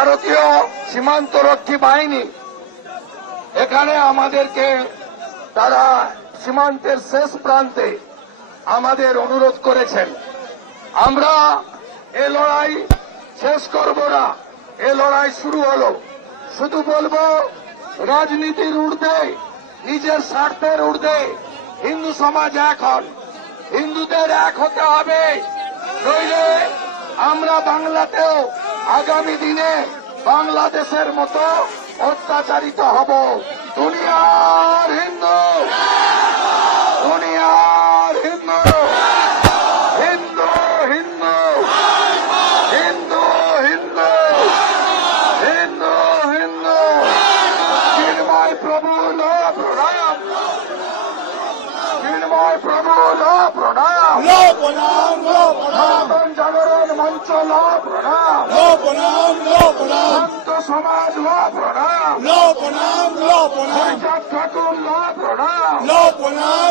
ভারতীয় সীমান্তরক্ষী বাহিনী এখানে আমাদেরকে তারা সীমান্তের শেষ প্রান্তে আমাদের অনুরোধ করেছেন। আমরা এ লড়াই শেষ করব না, এ লড়াই শুরু হলো। শুধু বলবো, রাজনীতির ঊর্ধ্বে, নিজের স্বার্থের ঊর্ধ্বে হিন্দু সমাজ এক হন। হিন্দুদের এক হতে হবে, নইলে আমরা বাংলাতেও আগামী দিনে বাংলাদেশের মতো অত্যাচারিত হব। দুনিয়ার হিন্দু, দুনিয়ার হিন্দু, হিন্দু হিন্দু, হিন্দু হিন্দু, হিন্দু হিন্দু। চিন্ময় প্রভু লো প্রণাম, চিন্ময় প্রভু লো প্রণাম, সনাতন জাগরণ মঞ্চ লো প্রণাম, সন্ত সমাজ লো প্রণাম, হরিচাঁদ ঠাকুর লো প্রণাম।